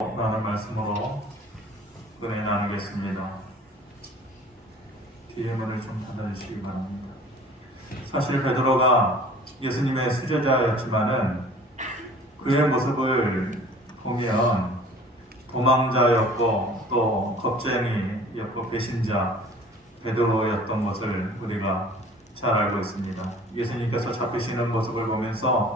라는 말씀으로 은혜 나누겠습니다. 뒤에 문을 좀 닫아주시기 바랍니다. 사실 베드로가 예수님의 수제자였지만은 그의 모습을 보면 도망자였고 또 겁쟁이였고 배신자 베드로였던 것을 우리가 잘 알고 있습니다. 예수님께서 잡히시는 모습을 보면서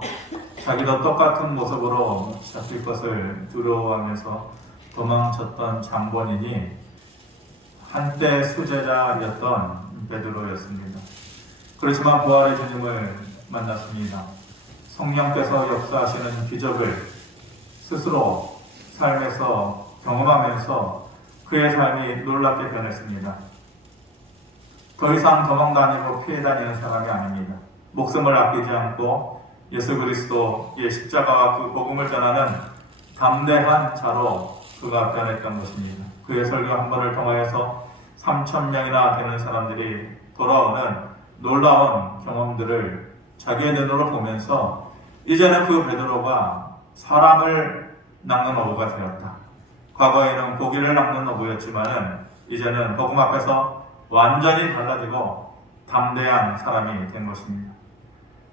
자기도 똑같은 모습으로 잡힐 것을 두려워하면서 도망쳤던 장본인이 한때 수제자였던 베드로였습니다. 그렇지만 부활의 주님을 만났습니다. 성령께서 역사하시는 기적을 스스로 삶에서 경험하면서 그의 삶이 놀랍게 변했습니다. 더 이상 도망다니고 피해 다니는 사람이 아닙니다. 목숨을 아끼지 않고 예수 그리스도의 십자가와 그 복음을 전하는 담대한 자로 그가 변했던 것입니다. 그의 설교 한 번을 통하여서 3,000명이나 되는 사람들이 돌아오는 놀라운 경험들을 자기의 눈으로 보면서 이제는 그 베드로가 사람을 낚는 어부가 되었다. 과거에는 고기를 낚는 어부였지만은 이제는 복음 앞에서 완전히 달라지고 담대한 사람이 된 것입니다.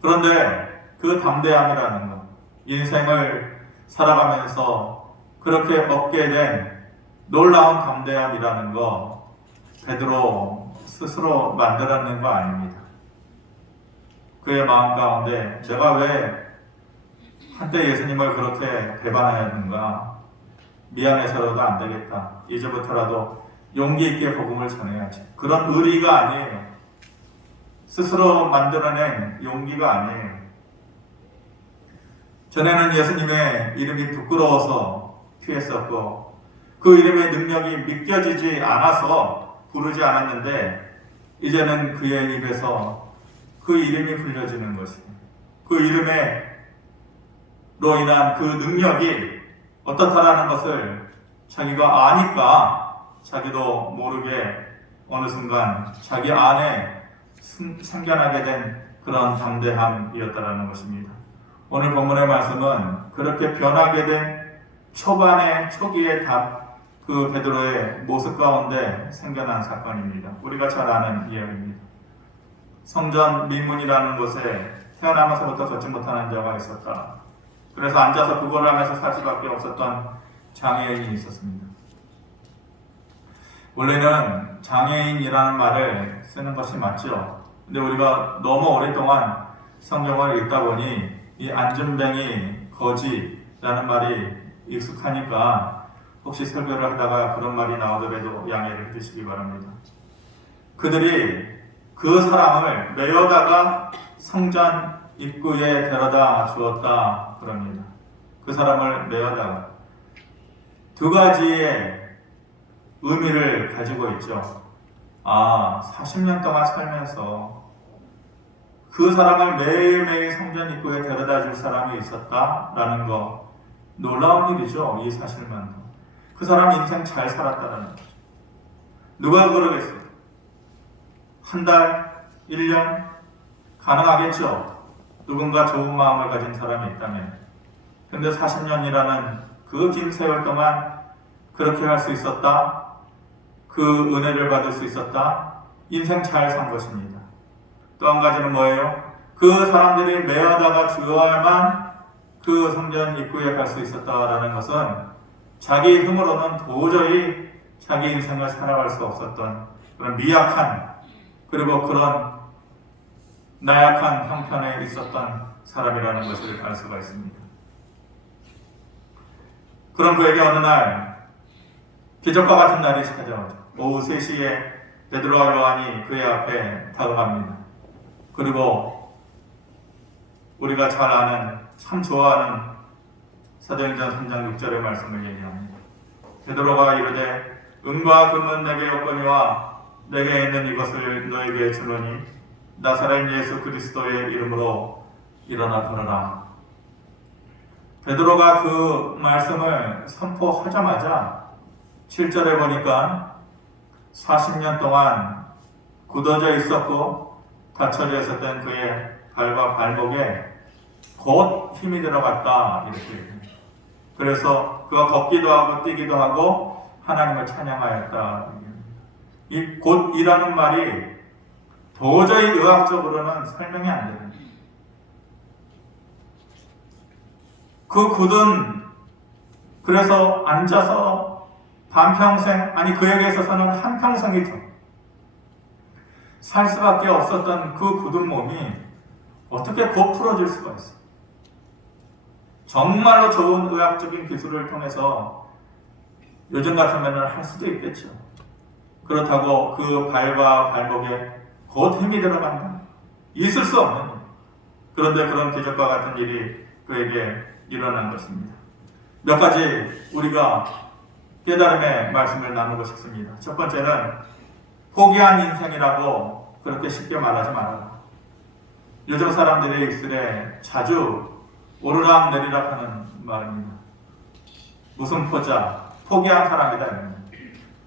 그런데 그 담대함이라는 것, 인생을 살아가면서 그렇게 얻게 된 놀라운 담대함이라는 것, 베드로 스스로 만들어낸 거 아닙니다. 그의 마음 가운데 내가 왜 한때 예수님을 그렇게 배반하였는가, 미안해서라도 안 되겠다, 이제부터라도 용기 있게 복음을 전해야지, 그런 의리가 아니에요. 스스로 만들어낸 용기가 아니에요. 전에는 예수님의 이름이 부끄러워서 피했었고 그 이름의 능력이 믿겨지지 않아서 부르지 않았는데 이제는 그의 입에서 그 이름이 불려지는 것이에요. 그 이름으로 인한 그 능력이 어떻다라는 것을 자기가 아니까 자기도 모르게 어느 순간 자기 안에 생겨나게 된 그런 담대함이었다라는 것입니다. 오늘 본문의 말씀은 그렇게 변하게 된 초기의 그 베드로의 모습 가운데 생겨난 사건입니다. 우리가 잘 아는 이야기입니다. 성전 미문이라는 곳에 태어나면서부터 걷지 못하는 자가 있었다. 그래서 앉아서 그걸 하면서 살 수밖에 없었던 장애인이 있었습니다. 원래는 장애인이라는 말을 쓰는 것이 맞죠. 근데 우리가 너무 오랫동안 성경을 읽다 보니 이 안전뱅이, 거지라는 말이 익숙하니까 혹시 설교를 하다가 그런 말이 나오더라도 양해를 해주시기 바랍니다. 그들이 그 사람을 메어다가 성전 입구에 데려다 주었다 그럽니다. 그 사람을 메어다가 두 가지의 의미를 가지고 있죠. 40년 동안 살면서 그 사람을 매일매일 성전 입구에 데려다 줄 사람이 있었다라는 거, 놀라운 일이죠. 이 사실만도. 그 사람 인생 잘 살았다라는 거죠. 누가 그러겠어요? 한 달, 1년 가능하겠죠. 누군가 좋은 마음을 가진 사람이 있다면. 근데 40년이라는 그 긴 세월 동안 그렇게 할 수 있었다, 그 은혜를 받을 수 있었다, 인생 잘 산 것입니다. 또 한 가지는 뭐예요? 그 사람들이 메어다가 주어야만 그 성전 입구에 갈 수 있었다라는 것은 자기 힘으로는 도저히 자기 인생을 살아갈 수 없었던 그런 미약한, 그리고 그런 나약한 형편에 있었던 사람이라는 것을 알 수가 있습니다. 그런 그에게 어느 날 기적과 같은 날이 찾아오죠. 오후 3시에 베드로와 요한이 그의 앞에 다가갑니다. 그리고 우리가 잘 아는, 참 좋아하는 사도행전 3장 6절의 말씀을 얘기합니다. 베드로가 이르되 은과 금은 내게 없거니와 내게 있는 이것을 너에게 주노니 나사렛 예수 그리스도의 이름으로 일어나 걸어라. 베드로가 그 말씀을 선포하자마자 7절에 보니까 40년 동안 굳어져 있었고 다쳐져 있었던 그의 발과 발목에 곧 힘이 들어갔다 이렇게 그래서 그가 걷기도 하고 뛰기도 하고 하나님을 찬양하였다. 이 곧이라는 말이 도저히 의학적으로는 설명이 안 됩니다. 그 곧은 그래서 앉아서 반평생, 아니 그에게 있어서는 한평생이죠. 살 수밖에 없었던 그 굳은 몸이 어떻게 곧 풀어질 수가 있어요. 정말로 좋은 의학적인 기술을 통해서 요즘 같으면 할 수도 있겠죠. 그렇다고 그 발과 발목에 곧 힘이 들어간다. 있을 수 없는 일. 그런데 그런 기적과 같은 일이 그에게 일어난 것입니다. 몇 가지 우리가 깨달음의 말씀을 나누고 싶습니다. 첫 번째는 포기한 인생이라고 그렇게 쉽게 말하지 말아라. 요즘 사람들의 입술에 자주 오르락 내리락 하는 말입니다. 무슨 포자? 포기한 사람이다.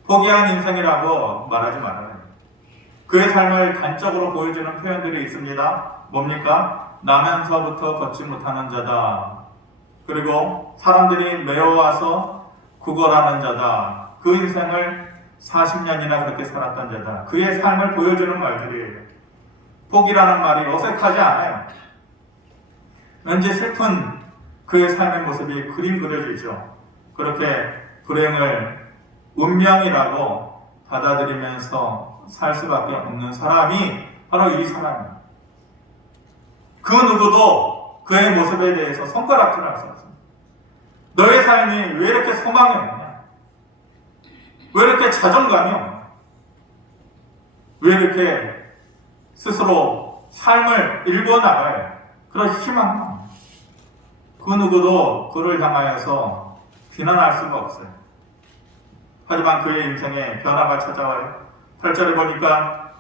포기한 인생이라고 말하지 말아라. 그의 삶을 단적으로 보여주는 표현들이 있습니다. 뭡니까? 나면서부터 걷지 못하는 자다. 그리고 사람들이 메워와서 구걸하는 자다. 그 인생을 40년이나 그렇게 살았던 자다. 그의 삶을 보여주는 말들이에요. 포기라는 말이 어색하지 않아요. 왠지 슬픈 그의 삶의 모습이 그림 그려지죠. 그렇게 불행을 운명이라고 받아들이면서 살 수밖에 없는 사람이 바로 이 사람이에요. 그 누구도 그의 모습에 대해서 손가락질을 할 수 없습니다. 너의 삶이 왜 이렇게 소망이 없냐? 왜 이렇게 자존감이 없냐? 왜 이렇게 스스로 삶을 일궈나가요? 그런 희망. 그 누구도 그를 향하여서 비난할 수가 없어요. 하지만 그의 인생에 변화가 찾아와요. 8절에 보니까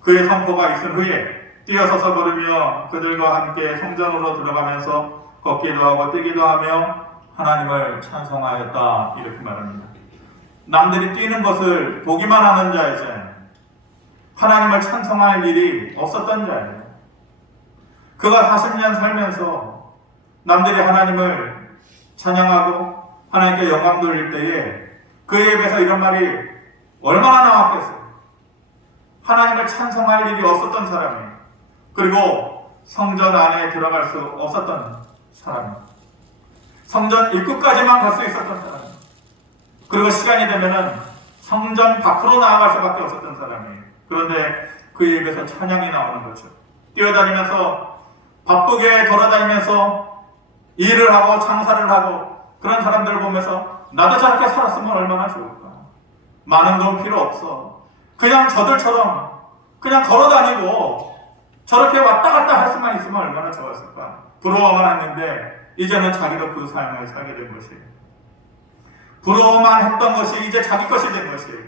그의 선포가 있은 후에 뛰어서서 걸으며 그들과 함께 성전으로 들어가면서 걷기도 하고 뛰기도 하며 하나님을 찬송하였다. 이렇게 말합니다. 남들이 뛰는 것을 보기만 하는 자이지 하나님을 찬송할 일이 없었던 자예요. 그가 40년 살면서 남들이 하나님을 찬양하고 하나님께 영광 돌릴 때에 그의 입에서 이런 말이 얼마나 나왔겠어요. 하나님을 찬송할 일이 없었던 사람이에요. 그리고 성전 안에 들어갈 수 없었던 사람이에요. 성전 입구까지만 갈 수 있었던 사람이에요. 그리고 시간이 되면은 성전 밖으로 나아갈 수밖에 없었던 사람이에요. 그런데 그의 입에서 찬양이 나오는 거죠. 뛰어다니면서 바쁘게 돌아다니면서 일을 하고 장사를 하고 그런 사람들을 보면서 나도 저렇게 살았으면 얼마나 좋을까. 많은 돈 필요 없어. 그냥 저들처럼 그냥 걸어다니고 저렇게 왔다 갔다 할 수만 있으면 얼마나 좋았을까. 부러워만 했는데 이제는 자기도 그 삶을 살게 된 것이에요. 부러워만 했던 것이 이제 자기 것이 된 것이에요.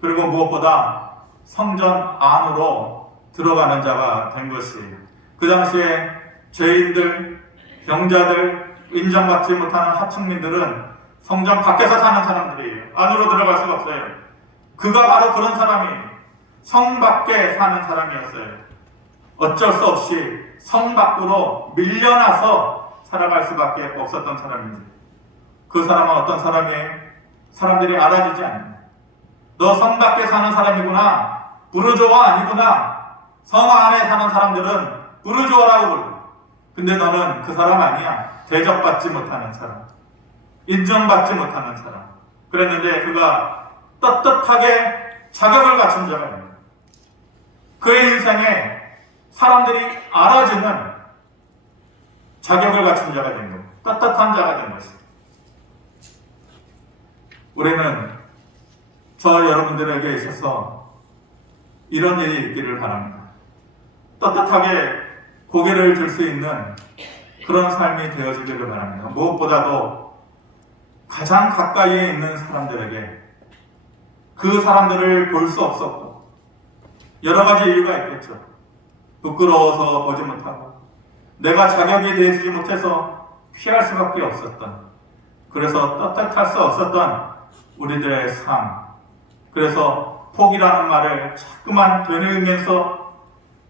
그리고 무엇보다 성전 안으로 들어가는 자가 된 것이에요. 그 당시에 죄인들, 병자들, 인정받지 못하는 하층민들은 성전 밖에서 사는 사람들이에요. 안으로 들어갈 수가 없어요. 그가 바로 그런 사람이에요. 성 밖에 사는 사람이었어요. 어쩔 수 없이 성 밖으로 밀려나서 살아갈 수밖에 없었던 사람입니다. 그 사람은 어떤 사람이에요? 사람들이 알아주지 않아요. 너 성 밖에 사는 사람이구나. 부르조아 아니구나. 성 안에 사는 사람들은 부르조아라고 불러. 근데 너는 그 사람 아니야. 대접받지 못하는 사람. 인정받지 못하는 사람. 그랬는데 그가 떳떳하게 자격을 갖춘 자가 됩니다. 그의 인생에 사람들이 알아주는 자격을 갖춘 자가 된 거예요. 떳떳한 자가 된 것입니다. 우리는 저 여러분들에게 있어서 이런 일이 있기를 바랍니다. 떳떳하게 고개를 들 수 있는 그런 삶이 되어지기를 바랍니다. 무엇보다도 가장 가까이에 있는 사람들에게 그 사람들을 볼 수 없었고 여러 가지 이유가 있겠죠. 부끄러워서 보지 못하고 내가 자격이 되지 못해서 피할 수밖에 없었던, 그래서 떳떳할 수 없었던 우리들의 삶. 그래서 포기라는 말을 자꾸만 되뇌이면서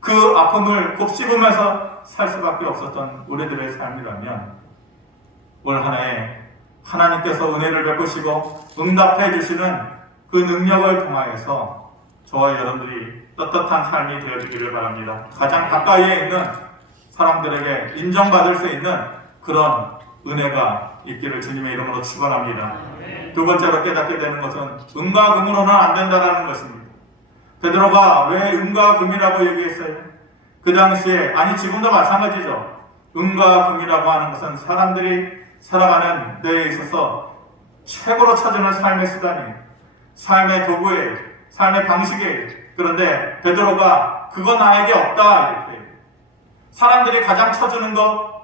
그 아픔을 곱씹으면서 살 수밖에 없었던 우리들의 삶이라면 올 한 해 하나님께서 은혜를 베푸시고 응답해 주시는 그 능력을 통하여서 저와 여러분들이 떳떳한 삶이 되어주기를 바랍니다. 가장 가까이에 있는 사람들에게 인정받을 수 있는 그런 은혜가 있기를 주님의 이름으로 축원합니다. 두 번째로 깨닫게 되는 것은 은과 금으로는 안 된다라는 것입니다. 베드로가 왜 은과 금이라고 얘기했어요? 그 당시에, 아니 지금도 마찬가지죠. 은과 금이라고 하는 것은 사람들이 살아가는 데에 있어서 최고로 찾는 삶의 수단이에요. 삶의 도구예요. 삶의 방식이에요. 그런데 베드로가 그거 나에게 없다 이렇게, 사람들이 가장 쳐주는 것,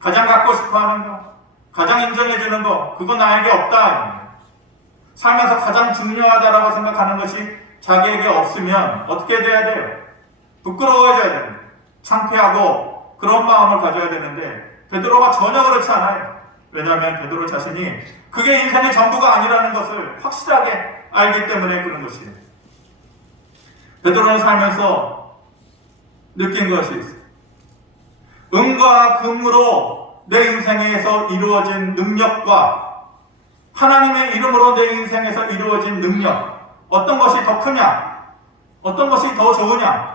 가장 갖고 싶어하는 것, 가장 인정해주는 것, 그거 나에게 없다. 살면서 가장 중요하다라고 생각하는 것이 자기에게 없으면 어떻게 돼야 돼요? 부끄러워져야 됩니다. 창피하고 그런 마음을 가져야 되는데 베드로가 전혀 그렇지 않아요. 왜냐하면 베드로 자신이 그게 인생의 전부가 아니라는 것을 확실하게 알기 때문에 그런 것이에요. 베드로는 살면서 느낀 것이 있어요. 은과 금으로 내 인생에서 이루어진 능력과 하나님의 이름으로 내 인생에서 이루어진 능력, 어떤 것이 더 크냐? 어떤 것이 더 좋으냐?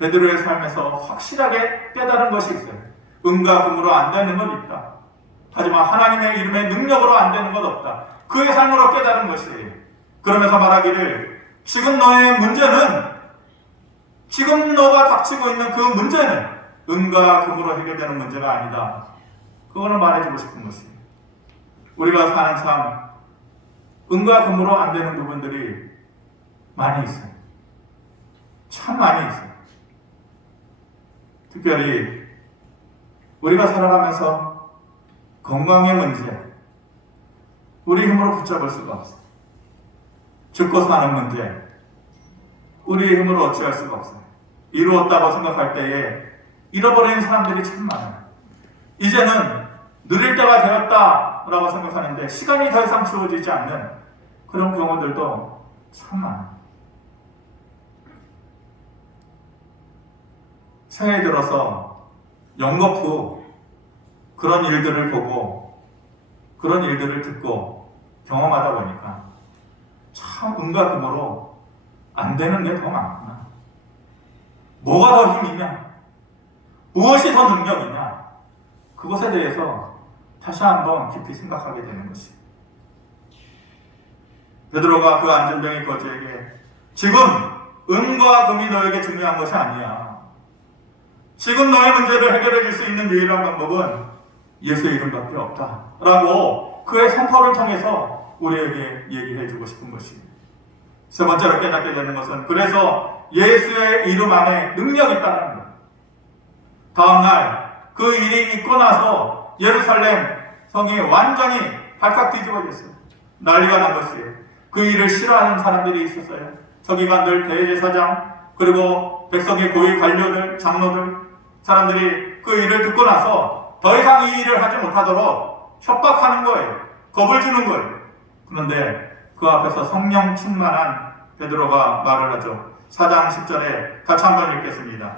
베드로의 삶에서 확실하게 깨달은 것이 있어요. 은과 금으로 안 되는 건 있다. 하지만 하나님의 이름의 능력으로 안 되는 건 없다. 그의 삶으로 깨달은 것이에요. 그러면서 말하기를 지금 너의 문제는, 지금 너가 닥치고 있는 그 문제는 은과 금으로 해결되는 문제가 아니다. 그거는 말해주고 싶은 것이에요. 우리가 사는 삶, 은과 금으로 안 되는 부분들이 많이 있어요. 참 많이 있어요. 특별히 우리가 살아가면서 건강의 문제, 우리 힘으로 붙잡을 수가 없어요. 죽고 사는 문제, 우리의 힘으로 어찌할 수가 없어요. 이루었다고 생각할 때에 잃어버리는 사람들이 참 많아요. 이제는 누릴 때가 되었다라고 생각하는데 시간이 더 이상 주어지지 않는 그런 경우들도 참 많아요. 새해 들어서 연거푸 그런 일들을 보고 그런 일들을 듣고 경험하다 보니까 참 은과 금으로 안 되는 게 더 많구나. 뭐가 더 힘이냐? 무엇이 더 능력이냐? 그것에 대해서 다시 한번 깊이 생각하게 되는 것이. 베드로가 그 안전병이 거지에게 지금 은과 금이 너에게 중요한 것이 아니야. 지금 너의 문제를 해결해 줄 수 있는 유일한 방법은 예수의 이름밖에 없다 라고 그의 선포를 통해서 우리에게 얘기해 주고 싶은 것입니다. 세 번째로 깨닫게 되는 것은 그래서 예수의 이름 안에 능력이 있다는 것. 다음날 그 일이 있고 나서 예루살렘 성이 완전히 발칵 뒤집어졌어요. 난리가 난 것이에요. 그 일을 싫어하는 사람들이 있었어요. 서기관들, 대제사장, 그리고 백성의 고위 관료들, 장로들, 사람들이 그 일을 듣고 나서 더 이상 이 일을 하지 못하도록 협박하는 거예요. 겁을 주는 거예요. 그런데 그 앞에서 성령 충만한 베드로가 말을 하죠. 4장 10절에 같이 한번 읽겠습니다.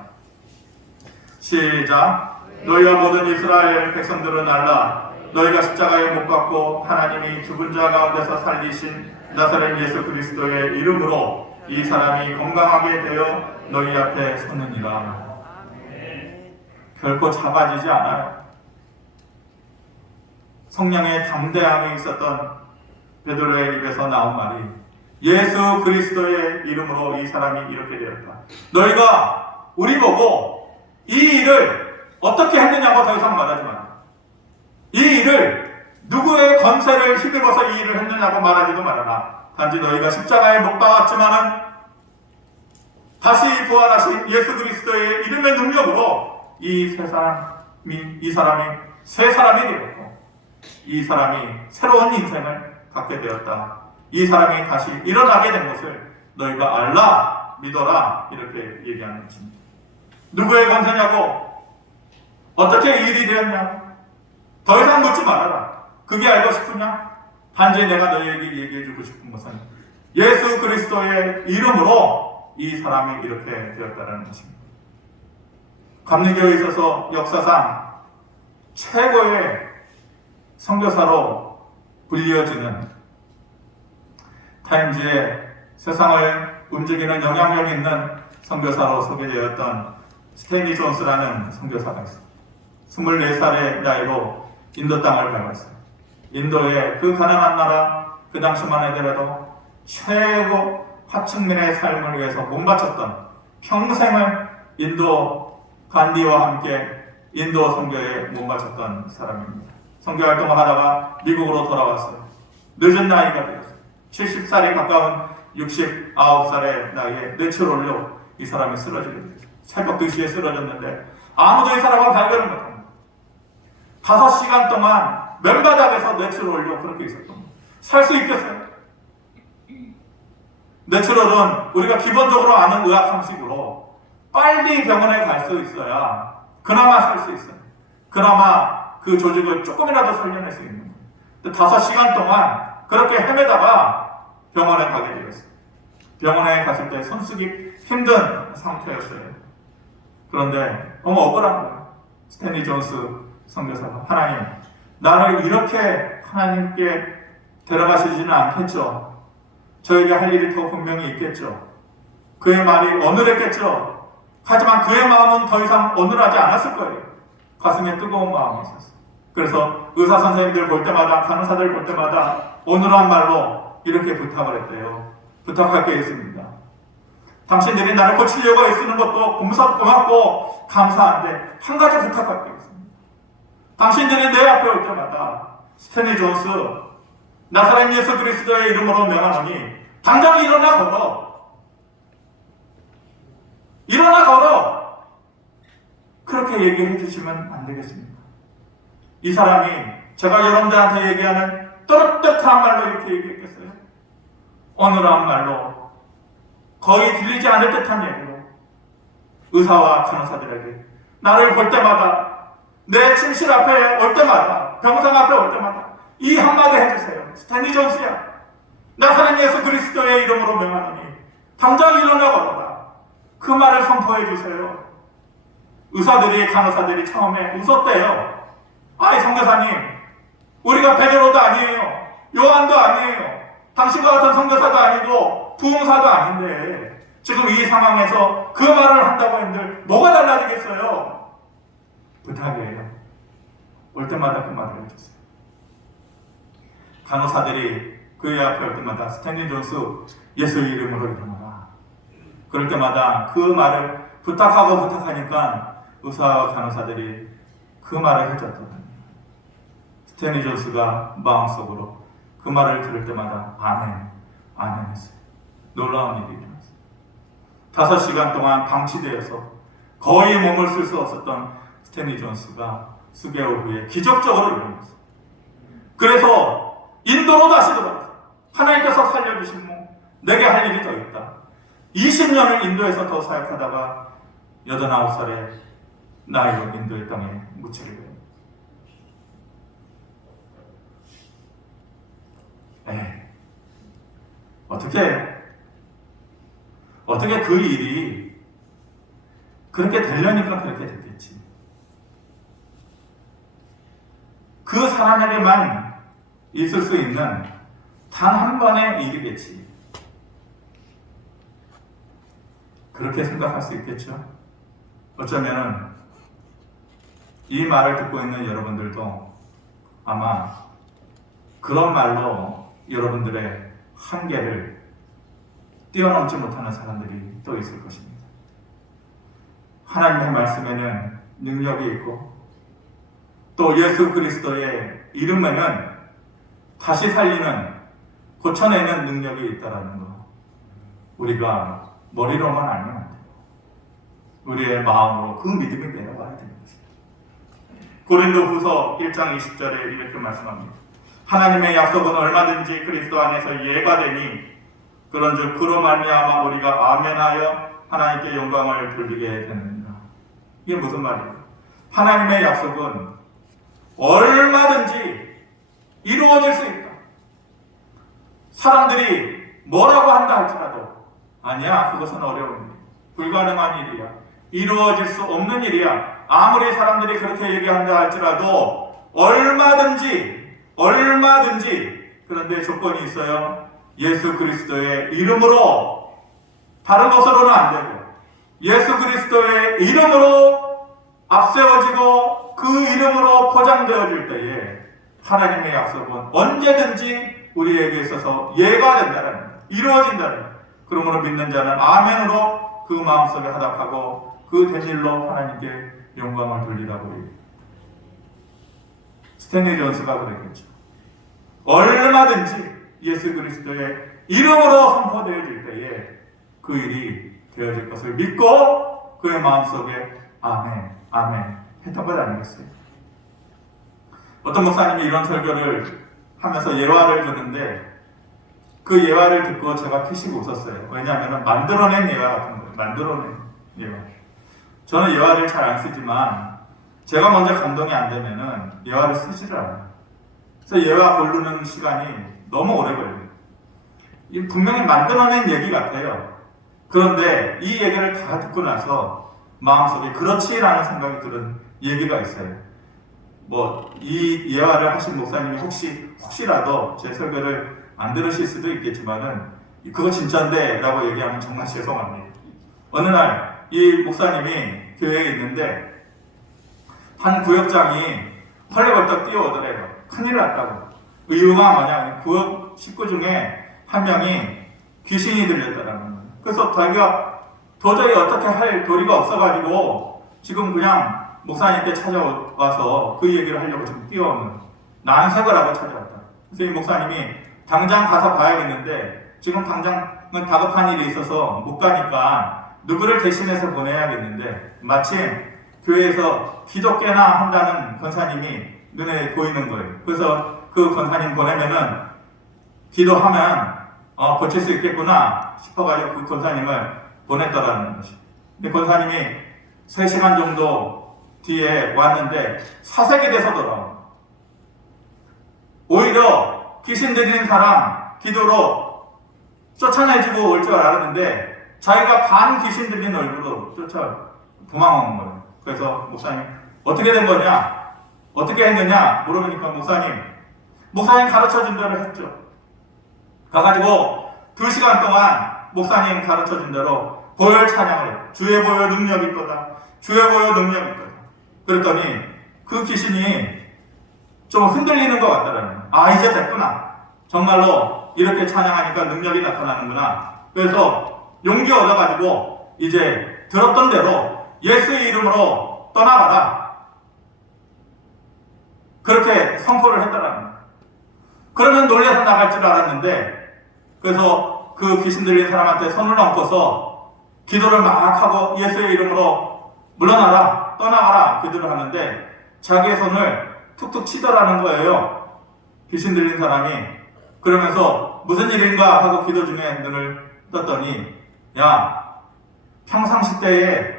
시작. 너희와 모든 이스라엘 백성들은 알라. 너희가 십자가에 못 박고 하나님이 죽은 자 가운데서 살리신 나사렛 예수 그리스도의 이름으로 이 사람이 건강하게 되어 너희 앞에 서느니라. 결코 작아지지 않아요. 성령의 담대함이 있었던 베드로의 입에서 나온 말이 예수 그리스도의 이름으로 이 사람이 이렇게 되었다. 너희가 우리 보고 이 일을 어떻게 했느냐고 더 이상 말하지 마라. 이 일을 누구의 권세를 힘입어서 이 일을 했느냐고 말하지도 말아라. 단지 너희가 십자가에 못 박았지만은 다시 부활하신 예수 그리스도의 이름의 능력으로 이 사람이 새 사람이 되었고 이 사람이 새로운 인생을 갖게 되었다. 이 사람이 다시 일어나게 된 것을 너희가 알라, 믿어라 이렇게 얘기하는 것입니다. 누구의 권세냐고? 어떻게 이 일이 되었냐? 더 이상 묻지 말아라. 그게 알고 싶으냐? 단지 내가 너희에게 얘기해주고 싶은 것은 예수 그리스도의 이름으로 이 사람이 이렇게 되었다는 것입니다. 감리교에 있어서 역사상 최고의 선교사로 불리어지는 타임즈의 세상을 움직이는 영향력 있는 선교사로 소개되었던 스탠리 존스라는 선교사가 있습니다. 24살의 나이로 인도 땅을 밟았어요. 인도의 그 가난한 나라, 그 당시만 해더라도 최고 하층민의 삶을 위해서 몸바쳤던, 평생을 인도 간디와 함께 인도 선교에 몸바쳤던 사람입니다. 선교 활동을 하다가 미국으로 돌아왔어요. 늦은 나이가 되었어요. 70살에 가까운 69살의 나이에 뇌출혈로 이 사람이 쓰러지게 됐어요. 새벽 2시에 쓰러졌는데 아무도 이 사람을 발견을 못합니다. 5시간 동안 맨바닥에서 뇌출혈로 그렇게 있었던 거예요. 살 수 있겠어요? 뇌출혈은 우리가 기본적으로 아는 의학 상식으로 빨리 병원에 갈 수 있어야 그나마 살 수 있어요. 그나마 그 조직을 조금이라도 살려낼 수 있는 거예요. 5시간 동안 그렇게 헤매다가 병원에 가게 되었어요. 병원에 갔을 때 손쓰기 힘든 상태였어요. 그런데 너무 억울한 거예요. 스탠리 존스 선교사가, 하나님, 나를 이렇게 하나님께 데려가시지는 않겠죠. 저에게 할 일이 더 분명히 있겠죠. 그의 말이 어눌했겠죠. 하지만 그의 마음은 더 이상 어눌하지 않았을 거예요. 가슴에 뜨거운 마음이 있었어요. 그래서 의사 선생님들 볼 때마다, 간호사들 볼 때마다 어눌한 말로 이렇게 부탁을 했대요. 부탁할 게 있습니다. 당신들이 나를 고치려고 애쓰는 것도 고맙고 감사한데 한 가지 부탁할 게 있습니다. 당신들이 내 앞에 올 때마다 스탠리 존스, 나사렛 예수 그리스도의 이름으로 명하노니 당장 일어나 걸어. 일어나 걸어. 그렇게 얘기해 주시면 안 되겠습니까? 이 사람이 제가 여러분들한테 얘기하는 또렷한 말로 이렇게 얘기했겠어요? 어눌한 말로, 거의 들리지 않을 듯한 얘기로 의사와 간호사들에게 나를 볼 때마다, 내 침실 앞에 올 때마다, 병상 앞에 올 때마다 이 한마디 해주세요. 스탠리 존스야, 나사렛 예수 그리스도의 이름으로 명하노니 당장 일어나 걸어라. 그 말을 선포해 주세요. 의사들이, 간호사들이 처음에 웃었대요. 아이 선교사님, 우리가 베드로도 아니에요, 요한도 아니에요, 당신과 같은 선교사도 아니고 부흥사도 아닌데 지금 이 상황에서 그 말을 한다고 했는데 뭐가 달라지겠어요? 부탁이에요. 올 때마다 그 말을 해주세요. 간호사들이 그의 앞에 올 때마다 스탠리 존스 예수의 이름으로 일어나라. 그럴 때마다 그 말을 부탁하니까 의사와 간호사들이 그 말을 해줬거든요. 스탠리 존스가 마음속으로 그 말을 들을 때마다 아멘, 아멘 했어요. 놀라운 일이 일어났어요. 5시간 동안 방치되어서 거의 몸을 쓸 수 없었던 스탠리 존스가 수개월 후에 기적적으로 일어났어요. 그래서 인도로 다시 돌아왔어요. 하나님께서 살려주신 몸, 내게 할 일이 더 있다. 20년을 인도에서 더 사역하다가 89살의 나이로 인도의 땅에 묻히게 됩니다. 어떻게 그 일이 그렇게 되려니까 그렇게 됐겠지. 그 사람에게만 있을 수 있는 단 한 번의 일이겠지. 그렇게 생각할 수 있겠죠. 어쩌면은 이 말을 듣고 있는 여러분들도 아마 그런 말로 여러분들의 한계를 뛰어넘지 못하는 사람들이 또 있을 것입니다. 하나님의 말씀에는 능력이 있고 또 예수 그리스도의 이름에는 다시 살리는, 고쳐내는 능력이 있다는 거, 우리가 머리로만 알면 안 돼요. 우리의 마음으로 그 믿음이 내려가야 되는 것입니다. 고린도후서 1장 20절에 이렇게 말씀합니다. 하나님의 약속은 얼마든지 그리스도 안에서 예가 되니 그런즉 그로 말미암아 우리가 아멘하여 하나님께 영광을 돌리게 되느니라. 이게 무슨 말이에요? 하나님의 약속은 얼마든지 이루어질 수 있다. 사람들이 뭐라고 한다 할지라도 아니야, 그것은 어려운 일, 불가능한 일이야, 이루어질 수 없는 일이야. 아무리 사람들이 그렇게 얘기한다 할지라도 얼마든지 얼마든지, 그런데 조건이 있어요. 예수 그리스도의 이름으로, 다른 것으로는 안 되고 예수 그리스도의 이름으로 앞세워지고 그 이름으로 포장되어질 때에 하나님의 약속은 언제든지 우리에게 있어서 예가 된다는, 이루어진다는, 그러므로 믿는 자는 아멘으로 그 마음속에 화답하고 그 된 일로 하나님께 영광을 돌리라고 얘기합니다. 스탠리 존스가 그랬겠죠. 얼마든지 예수 그리스도의 이름으로 선포되어질 때에 그 일이 되어질 것을 믿고 그의 마음속에 아멘, 아멘 했던 것 아니겠어요? 어떤 목사님이 이런 설교를 하면서 예화를 듣는데 그 예화를 듣고 제가 피식 웃었어요. 왜냐하면 만들어낸 예화 같은 거예요. 만들어낸 예화. 저는 예화를 잘 안 쓰지만 제가 먼저 감동이 안 되면은 예화를 쓰지를 않아요. 그래서 예화 고르는 시간이 너무 오래 걸려요. 분명히 만들어낸 얘기 같아요. 그런데 이 얘기를 다 듣고 나서 마음속에 그렇지라는 생각이 드는 얘기가 있어요. 이 예화를 하신 목사님이 혹시라도 제 설교를 안 들으실 수도 있겠지만은 그거 진짜인데 라고 얘기하면 정말 죄송합니다. 어느 날 이 목사님이 교회에 있는데 한 구역장이 헐레벌떡 뛰어오더래요. 큰일 났다고. 이유가 뭐냐? 구역 식구 중에 한 명이 귀신이 들렸다라는 거예요. 그래서 자기가 도저히 어떻게 할 도리가 없어가지고 지금 그냥 목사님께 찾아와서 그 얘기를 하려고 지금 뛰어오는, 난색을 하고 찾아왔다. 그래서 이 목사님이 당장 가서 봐야겠는데 지금 당장은 다급한 일이 있어서 못 가니까 누구를 대신해서 보내야겠는데 마침 교회에서 기독교나 한다는 권사님이 눈에 보이는 거예요. 그래서 그 권사님 보내면은 기도하면 고칠 수 있겠구나 싶어가지고 그 권사님을 보냈더라는 것이. 근데 권사님이 3시간 정도 뒤에 왔는데 사색이 돼서 돌아와. 오히려 귀신 들린 사람 기도로 쫓아내주고 올 줄 알았는데 자기가 반 귀신 들린 얼굴로 도망온 거예요. 그래서 목사님 어떻게 된 거냐? 어떻게 했느냐? 물어보니까 목사님 가르쳐준 대로 했죠. 가가지고 2시간 동안 목사님 가르쳐준 대로 보혈 찬양을 해요. 주의 보혈 능력이 거다. 주의 보혈 능력이 거다. 그랬더니 그 귀신이 좀 흔들리는 것 같더라고요. 이제 됐구나. 정말로 이렇게 찬양하니까 능력이 나타나는구나. 그래서 용기 얻어가지고 이제 들었던 대로 예수의 이름으로 떠나가라. 그렇게 선포를 했더라는 거예요. 그러면 놀래서 나갈 줄 알았는데, 그래서 그 귀신 들린 사람한테 손을 얹고서 기도를 막 하고 예수의 이름으로 물러나라, 떠나가라 기도를 하는데 자기의 손을 툭툭 치더라는 거예요. 귀신 들린 사람이. 그러면서 무슨 일인가 하고 기도 중에 눈을 떴더니, 야, 평상시 때에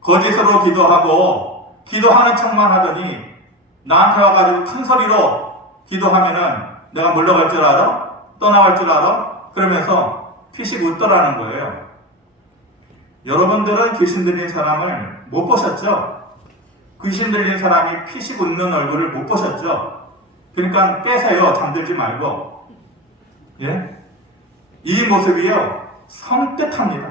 거짓으로 기도하고 기도하는 척만 하더니 나한테 와가지고 큰 소리로 기도하면은 내가 물러갈 줄 알아? 떠나갈 줄 알아? 그러면서 피식 웃더라는 거예요. 여러분들은 귀신 들린 사람을 못 보셨죠? 귀신 들린 사람이 피식 웃는 얼굴을 못 보셨죠? 그러니까 깨세요. 잠들지 말고. 예? 이 모습이요, 섬뜩합니다.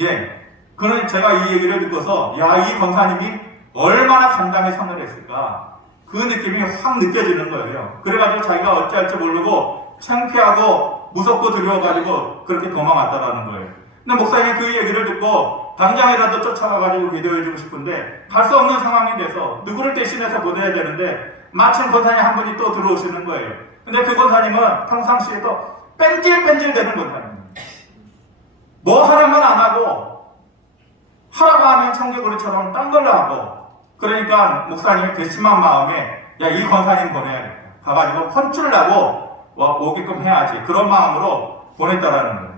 예. 그러니 제가 이 얘기를 듣고서, 이 권사님이 얼마나 감당의 선을 했을까. 그 느낌이 확 느껴지는 거예요. 그래가지고 자기가 어찌할지 모르고 창피하고 무섭고 두려워가지고 그렇게 도망갔다라는 거예요. 근데 목사님이 그 얘기를 듣고 당장이라도 쫓아가가지고 기도해주고 싶은데 갈 수 없는 상황이 돼서 누구를 대신해서 보내야 되는데 마침 권사님 한 분이 또 들어오시는 거예요. 근데 그 권사님은 평상시에도 뺀질뺀질 되는 권사님이에요. 뭐 하라면 안 하고 하라고 하면 청개구리처럼 딴 걸로 하고. 그러니까 목사님이 괘씸한 마음에 이 권사님 보내야겠다. 가가지고 혼쭐 나고 오게끔 해야지. 그런 마음으로 보냈다라는 거예요.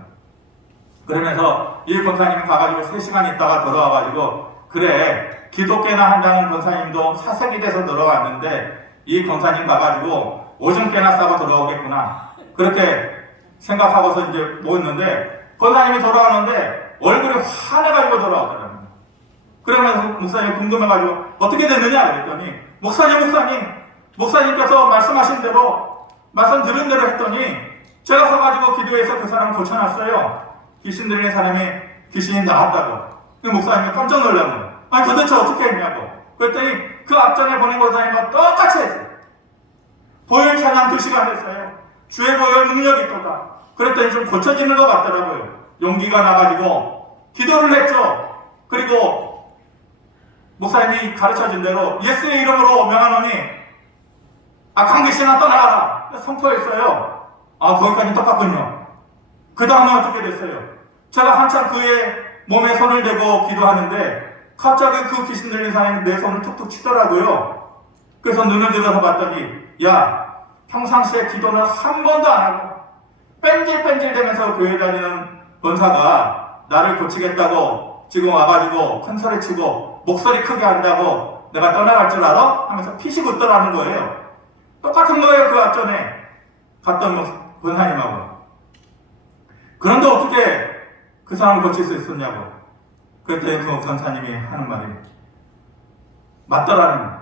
그러면서 이 권사님이 가가지고 3시간 있다가 돌아와가지고, 그래, 기독교나 한다는 권사님도 사색이 돼서 들어왔는데 이 권사님 가가지고 오줌깨나 싸고 돌아오겠구나. 그렇게 생각하고서 이제 모였는데 권사님이 돌아오는데 얼굴이 환해가지고 돌아오더라고요. 그러면서 목사님이 궁금해가지고 어떻게 됐느냐 그랬더니, 목사님 목사님께서 말씀하신 대로, 말씀 들은 대로 했더니 제가 서가지고 기도해서 그 사람 고쳐놨어요. 귀신 들린 사람이 귀신이 나왔다고. 그 목사님이 깜짝 놀란 거예요. 아니 도대체 어떻게 했냐고. 그랬더니 그 앞전에 보낸 목사님과 똑같이 했어요. 보혈 찬양 2시간 했어요. 주의 보혈 능력이 있도다. 그랬더니 좀 고쳐지는 것 같더라고요. 용기가 나가지고 기도를 했죠. 그리고 목사님이 가르쳐준 대로 예수의 이름으로 명하노니 악한 귀신아 떠나가라 선포했어요. 아, 거기까지 똑같군요. 그 다음에 어떻게 됐어요? 제가 한참 그의 몸에 손을 대고 기도하는데 갑자기 그 귀신 들린 사람이 내 손을 툭툭 치더라고요. 그래서 눈을 들어서 봤더니, 야, 평상시에 기도는 한 번도 안 하고 뺀질뺀질 대면서 교회 다니는 권사가 나를 고치겠다고 지금 와가지고 큰 소리 치고 목소리 크게 한다고 내가 떠나갈 줄 알아? 하면서 피식 웃더라는 거예요. 똑같은 거예요. 그 앞전에 갔던 권사님하고. 그런데 어떻게 그 사람을 고칠 수 있었냐고. 그랬더니 그 권사님이 하는 말이 맞더라는 거예요.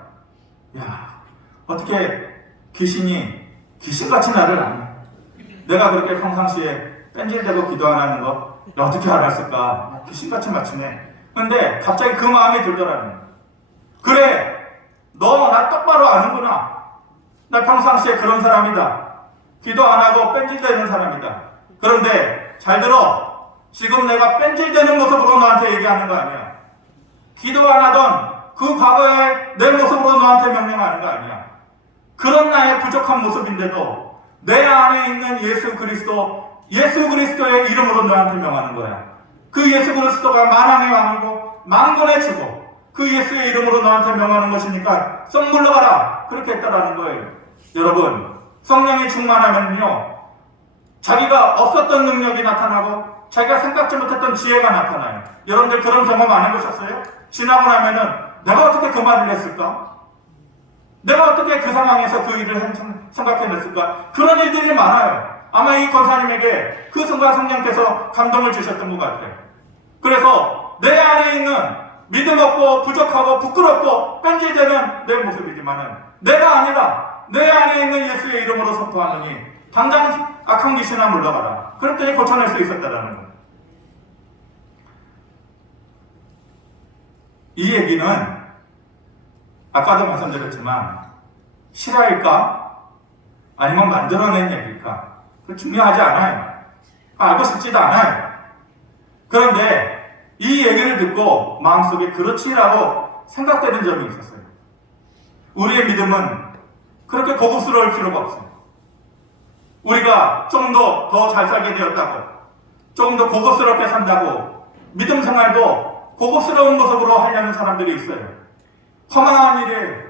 야, 어떻게 귀신이 귀신같이 나를 아냐. 내가 그렇게 평상시에 뺀질대고 기도 안 하는 거 어떻게 알았을까. 귀신같이 맞추네. 근데 갑자기 그 마음이 들더라는 거예요. 그래, 너 나 똑바로 아는구나. 나 평상시에 그런 사람이다. 기도 안 하고 뺀질대는 사람이다. 그런데 잘 들어. 지금 내가 뺀질대는 모습으로 너한테 얘기하는 거 아니야. 기도 안 하던 그 과거의 내 모습으로 너한테 명령하는 거 아니야. 그런 나의 부족한 모습인데도 내 안에 있는 예수 그리스도의 이름으로 너한테 명하는 거야. 그 예수 그리스도가 만왕의 왕이고 만군의 주고 그 예수의 이름으로 너한테 명하는 것이니까 썩 물러가라. 그렇게 했다라는 거예요. 여러분, 성령이 충만하면요, 자기가 없었던 능력이 나타나고 자기가 생각지 못했던 지혜가 나타나요. 여러분들 그런 경험 안 해보셨어요? 지나고 나면은 내가 어떻게 그 말을 했을까? 내가 어떻게 그 상황에서 그 일을 생각해냈을까? 그런 일들이 많아요. 아마 이 권사님에게 그 순간 성령께서 감동을 주셨던 것 같아요. 그래서 내 안에 있는 믿음 없고 부족하고 부끄럽고 뺀질되는 내 모습이지만은 내가 아니라 내 안에 있는 예수의 이름으로 선포하느니 당장 악한 귀신아 물러가라. 그랬더니 고쳐낼 수 있었다라는 거예요. 이 얘기는 아까도 말씀드렸지만 실화일까? 아니면 만들어낸 얘기일까? 그 중요하지 않아요. 알고 싶지도 않아요. 그런데 이 얘기를 듣고 마음속에 그렇지라고 생각되는 점이 있었어요. 우리의 믿음은 그렇게 고급스러울 필요가 없어요. 우리가 좀 더 잘 살게 되었다고, 조금 더 고급스럽게 산다고 믿음 생활도 고급스러운 모습으로 하려는 사람들이 있어요. 허망한 일이에요.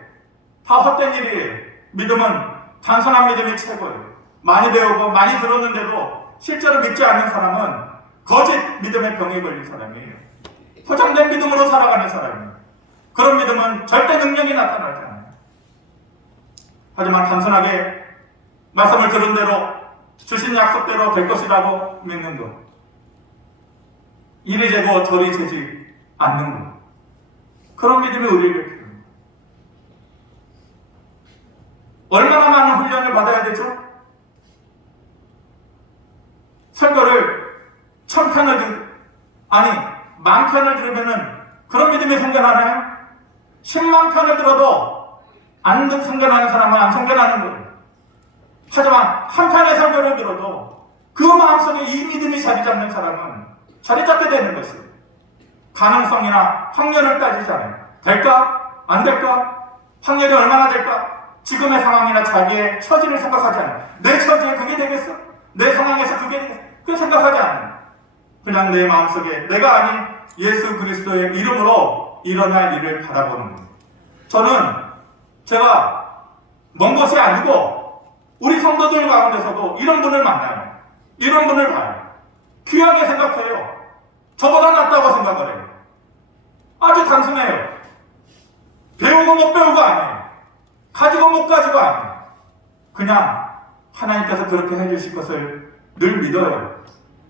다 헛된 일이에요. 믿음은 단순한 믿음이 최고예요. 많이 배우고 많이 들었는데도 실제로 믿지 않는 사람은 거짓 믿음의 병에 걸린 사람이에요. 포장된 믿음으로 살아가는 사람이에요. 그런 믿음은 절대 능력이 나타나지 않아요. 하지만 단순하게 말씀을 들은 대로 주신 약속대로 될 것이라고 믿는 것, 이리 재고 저리 재지 않는 것, 그런 믿음이 우리에게 필요합니다. 얼마나 많은 훈련을 받아야 되죠? 설교를 1000편을 아니 10,000편을 들으면은 그런 믿음이 생겨나나요? 10만 편을 들어도 안 생겨나는 사람은 안 생겨나는 거예요. 하지만 한 편의 설교를 들어도 그 마음속에 이 믿음이 자리 잡는 사람은 자리 잡게 되는 것이에요. 가능성이나 확률을 따지잖아요. 될까? 안 될까? 확률이 얼마나 될까? 지금의 상황이나 자기의 처지를 생각하지 않아요. 내 처지에 그게 되겠어? 내 상황에서 그게 되겠어? 그걸 생각하지 않아요. 그냥 내 마음속에 내가 아닌 예수 그리스도의 이름으로 일어날 일을 바라보는 거예요. 저는 제가 먼 것이 아니고 우리 성도들 가운데서도 이런 분을 만나요. 이런 분을 봐요. 귀하게 생각해요. 저보다 낫다고 생각을 해요. 아주 단순해요. 배우고 못 배우고 아니에요. 가지고 못 가지고 아니에요. 그냥 하나님께서 그렇게 해주실 것을 늘 믿어요.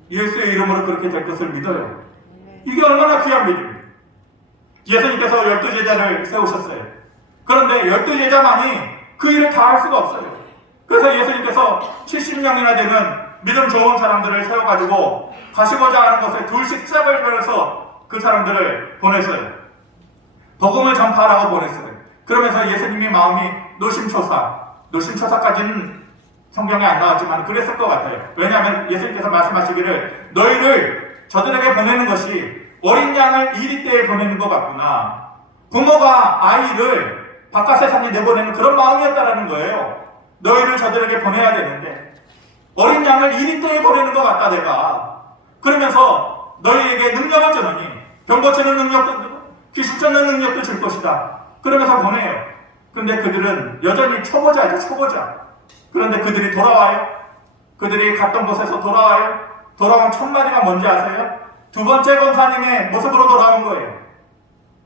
예수의 이름으로 그렇게 될 것을 믿어요. 이게 얼마나 귀한 믿음이에요. 예수님께서 12제자를 세우셨어요. 그런데 12제자만이 그 일을 다 할 수가 없어요. 그래서 예수님께서 70명이나 되는 믿음 좋은 사람들을 세워가지고 가시고자 하는 곳에 둘씩 짝을 벌여서 그 사람들을 보냈어요. 복음을 전파하라고 보냈어요. 그러면서 예수님의 마음이 노심초사까지는 성경에 안 나왔지만 그랬을 것 같아요. 왜냐하면 예수님께서 말씀하시기를 너희를 저들에게 보내는 것이 어린 양을 이리 때에 보내는 것 같구나. 부모가 아이를 바깥 세상에 내보내는 그런 마음이었다라는 거예요. 너희를 저들에게 보내야 되는데 어린 양을 이리 때에 보내는 것 같다 내가. 그러면서 너희에게 능력을 주느니 병 고치는 능력도 귀신 쫓는 능력도 줄 것이다. 그러면서 보내요. 근데 그들은 여전히 초보자죠. 초보자. 그런데 그들이 돌아와요. 그들이 갔던 곳에서 돌아와요. 돌아온 첫 마디가 뭔지 아세요? 두 번째 권사님의 모습으로 돌아온 거예요.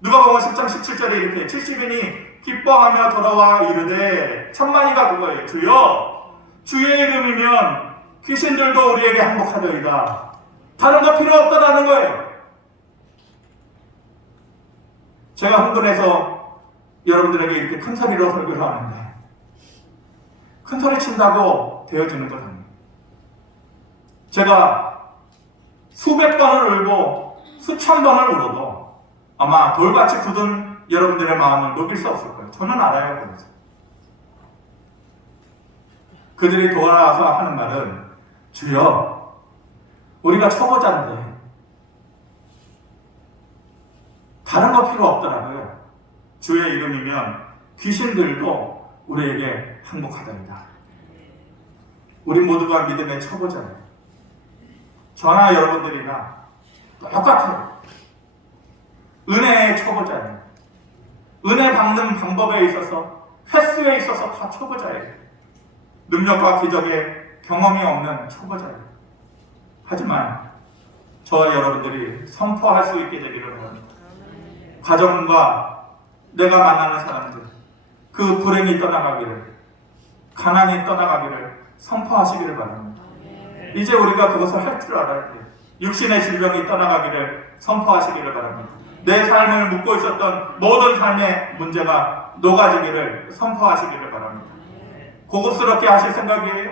누가복음 10장 17절에 이렇게 70인이 기뻐하며 돌아와 이르되 첫 마디가 그거예요. 주여 주의 이름이면 귀신들도 우리에게 항복하더이다. 다른 거 필요 없다라는 거예요. 제가 흥분해서 여러분들에게 이렇게 큰 소리로 설교를 하는데 큰 소리 친다고 되어지는 것 아니에요. 제가 수백 번을 울고 수천 번을 울어도 아마 돌같이 굳은 여러분들의 마음을 녹일 수 없을 거예요. 저는 알아요. 그래서. 그들이 돌아와서 하는 말은 주여 우리가 초보자인데 다른 거 필요 없더라고요. 주의 이름이면 귀신들도 우리에게 항복하다이다. 우리 모두가 믿음의 초보자예요. 저나 여러분들이나 똑같아요. 은혜의 초보자예요. 은혜 받는 방법에 있어서 횟수에 있어서 다 초보자예요. 능력과 기적의 경험이 없는 초보자예요. 하지만 저와 여러분들이 선포할 수 있게 되기를 원합니다. 가정과 내가 만나는 사람들 그 불행이 떠나가기를 가난이 떠나가기를 선포하시기를 바랍니다. 이제 우리가 그것을 할 줄 알아야 돼요. 육신의 질병이 떠나가기를 선포하시기를 바랍니다. 내 삶을 묻고 있었던 모든 삶의 문제가 녹아지기를 선포하시기를 바랍니다. 고급스럽게 하실 생각이에요?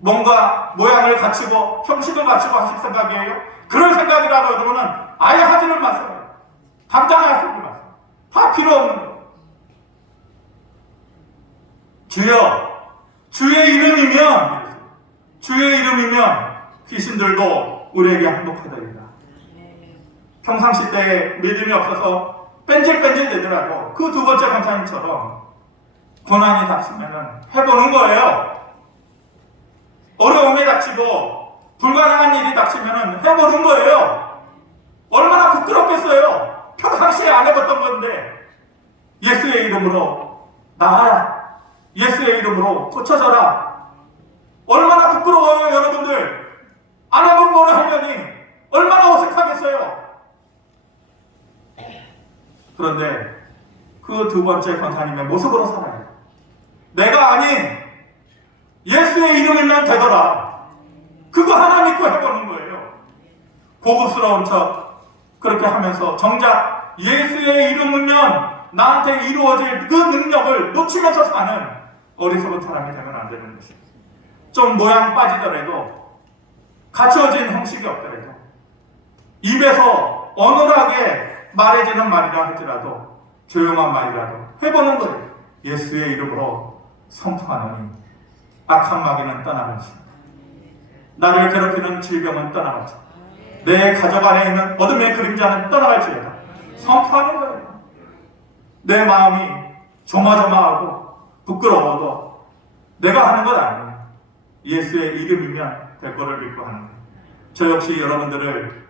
뭔가 모양을 갖추고 형식을 갖추고 하실 생각이에요? 그럴 생각이라도 여러분은 아예 하지는 마세요. 당장 하시지 마세요. 다 필요 없는 거예요. 주여 주의 이름이면 귀신들도 우리에게 항복하더이다. 평상시 때 믿음이 없어서 뺀질뺀질 되더라도 그 두 번째 강사님처럼 고난이 닥치면 해보는 거예요. 어려움이 닥치고 불가능한 일이 닥치면 해보는 거예요. 얼마나 부끄럽겠어요. 평상시에 안 해봤던 건데 예수의 이름으로 나아라. 예수의 이름으로 고쳐져라. 얼마나 부끄러워요 여러분들. 안 해본 거를 하려니 얼마나 어색하겠어요. 그런데 그 두 번째 권사님의 모습으로 살아요. 내가 아닌 예수의 이름이면 되더라. 그거 하나 믿고 해보는 거예요. 고급스러운 척 그렇게 하면서 정작 예수의 이름이면 나한테 이루어질 그 능력을 놓치면서 사는 어리석은 사람이 되면 안 되는 것입니다. 좀 모양 빠지더라도 갖춰진 형식이 없더라도 입에서 어눌하게 말해지는 말이라 할지라도 조용한 말이라도 해보는 거예요. 예수의 이름으로 선포하노니 악한 마귀는 떠나갈지어다. 나를 괴롭히는 질병은 떠나갈지어다. 내 가족 안에 있는 어둠의 그림자는 떠나갈지어다. 선포하는 거예요. 내 마음이 조마조마하고 부끄러워도 내가 하는 건 아니에요. 예수의 이름이면 될 거를 믿고 하는 거예요. 저 역시 여러분들을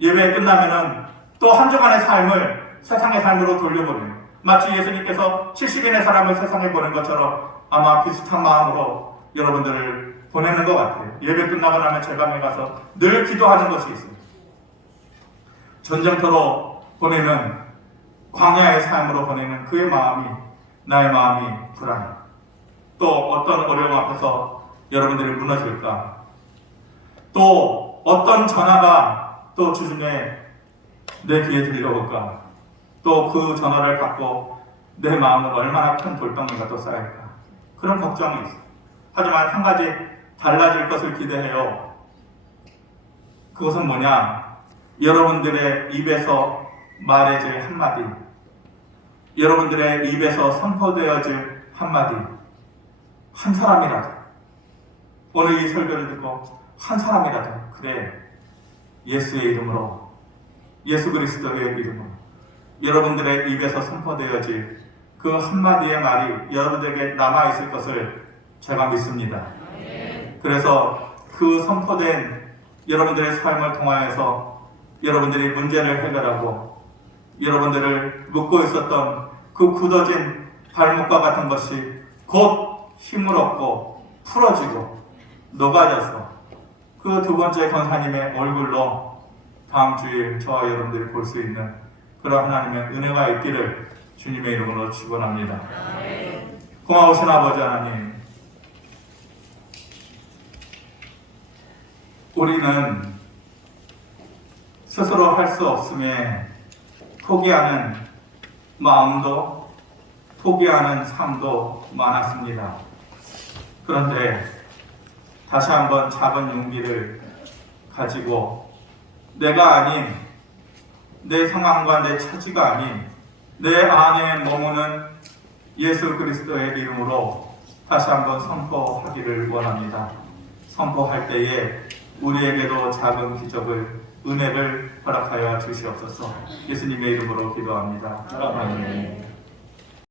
예배 끝나면은 또 한 주간의 삶을 세상의 삶으로 돌려보내요. 마치 예수님께서 70인의 사람을 세상에 보낸 것처럼 아마 비슷한 마음으로 여러분들을 보내는 것 같아요. 예배 끝나고 나면 제 방에 가서 늘 기도하는 것이 있어요. 전쟁터로 보내는 광야의 삶으로 보내는 그의 마음이 나의 마음이 불안해요. 또 어떤 어려움 앞에서 여러분들이 무너질까? 또 어떤 전화가 또 주중에 내 귀에 들려올까? 또 그 전화를 받고 내 마음은 얼마나 큰 돌덩이가 또 쌓일까? 그런 걱정이 있어요. 하지만 한 가지 달라질 것을 기대해요. 그것은 뭐냐? 여러분들의 입에서 말해질 한마디, 여러분들의 입에서 선포되어질 한마디, 한 사람이라도, 오늘 이 설교를 듣고 한 사람이라도, 그래, 예수의 이름으로, 예수 그리스도의 이름으로 여러분들의 입에서 선포되어질 그 한마디의 말이 여러분들에게 남아있을 것을 제가 믿습니다. 그래서 그 선포된 여러분들의 삶을 통하여서 여러분들이 문제를 해결하고 여러분들을 묶고 있었던 그 굳어진 발목과 같은 것이 곧 힘을 얻고 풀어지고 녹아져서 그 두 번째 권사님의 얼굴로 다음 주일 저와 여러분들이 볼 수 있는 그런 하나님의 은혜가 있기를 주님의 이름으로 축원합니다. 고마우신 아버지 하나님, 우리는 스스로 할 수 없음에 포기하는 마음도 포기하는 삶도 많았습니다. 그런데 다시 한번 작은 용기를 가지고 내가 아닌, 내 상황과 내 처지가 아닌 내 안에 머무는 예수 그리스도의 이름으로 다시 한번 선포하기를 원합니다. 선포할 때에 우리에게도 작은 기적을, 은혜를 허락하여 주시옵소서. 예수님의 이름으로 기도합니다. 아멘.